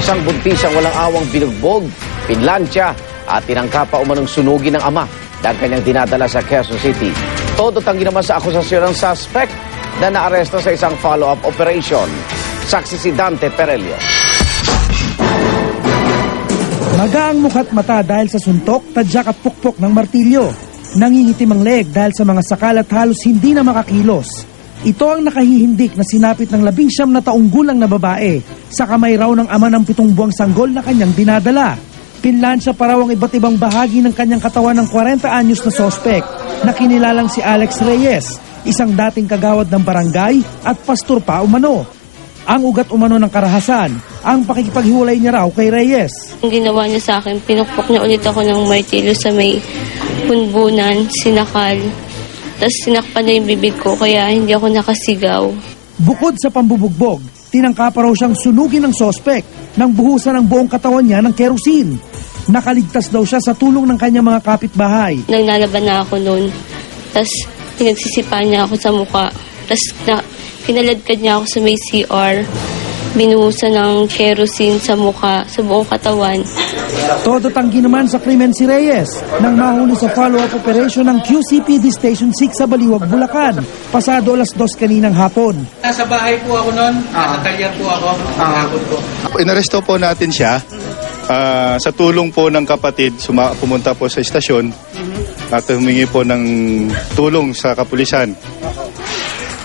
Isang buntisang walang awang binugbog, pinlansya at tinangka pa umanong sunugin ng ama dahil kanyang dinadala sa Quezon City. Todo tanggi naman sa akusasyon ng suspect na naaresto sa isang follow-up operation. Saksi si Dante Perelio. Magaang mukha't mata dahil sa suntok, tadyak at pukpok ng martilyo. Nangingitim ang leg dahil sa mga sakal at halos hindi na makakilos. Ito ang nakahihindik na sinapit ng 19 na taong gulang na babae sa kamay raw ng ama ng 7 buwang sanggol na kanyang dinadala. Pinlansya pa raw ang iba't ibang bahagi ng kanyang katawan ng 40 anyos na sospek na kinilalang si Alex Reyes, isang dating kagawad ng barangay at pastor pa umano. Ang ugat umano ng karahasan, ang pakikipaghiwalay niya raw kay Reyes. Ang ginawa niya sa akin, pinukpok niya ulit ako ng martilyo sa may punbunan, sinakal. Tapos sinakpan niya yung bibig ko kaya hindi ako nakasigaw. Bukod sa pambubugbog, tinangka pa raw siyang sunugin ng sospek nang buhusan ang buong katawan niya ng kerosene. Nakaligtas daw siya sa tulong ng kanyang mga kapitbahay. Naglalaban na ako noon. Tapos pinagsisipa niya ako sa mukha. Tapos pinaladkad niya ako sa may CR. Binuhusan ng kerosene sa mukha, sa buong katawan. Todo tanggi naman sa krimen si Reyes nang mahuli sa follow-up operation ng QCPD Station 6 sa Baliwag, Bulacan. Pasado 2:00 kaninang hapon. Nasa bahay po ako noon, nasa talyer po ako, hapon po. Inaresto po natin siya sa tulong po ng kapatid, pumunta po sa istasyon at humingi po ng tulong sa kapulisan.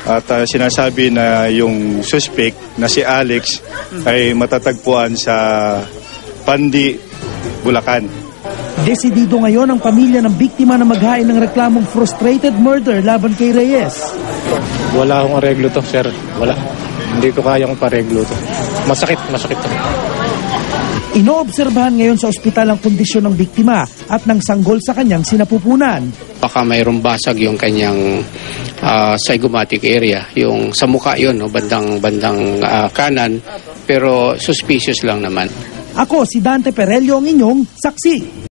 At sinasabi na yung suspect na si Alex ay matatagpuan sa Pandi, Bulacan. Desidido ngayon ang pamilya ng biktima na maghain ng reklamong frustrated murder laban kay Reyes. Wala akong areglo to, sir. Wala. Hindi ko kayang pareglo to. Masakit to. Inoobserbahan ngayon sa ospital ang kondisyon ng biktima at ng sanggol sa kanyang sinapupunan. Baka mayroong basag yung kanyang zygomatic area, yung sa mukha yun, no, bandang kanan, pero suspicious lang naman. Ako si Dante Perelio, ang inyong saksi.